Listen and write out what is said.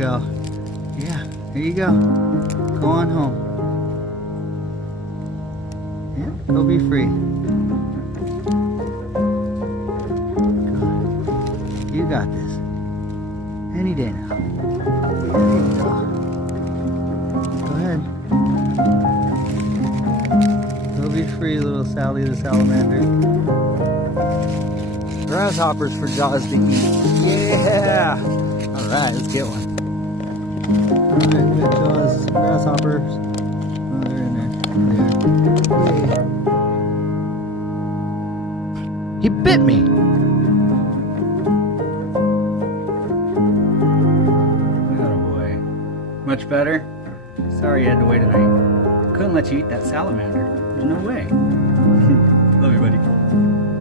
go. Yeah, here you go. Go on home. Yeah, go be free. You got this. Any day now. There you go. Go ahead. Go be free, little Sally the salamander. Grasshoppers for Jaws to eat. Yeah! Alright, let's get one. Alright, we got Jaws, grasshoppers. Oh, they're in there. There. He bit me! Much better? Sorry you had to wait tonight. Couldn't let you eat that salamander. There's no way. Love you, buddy.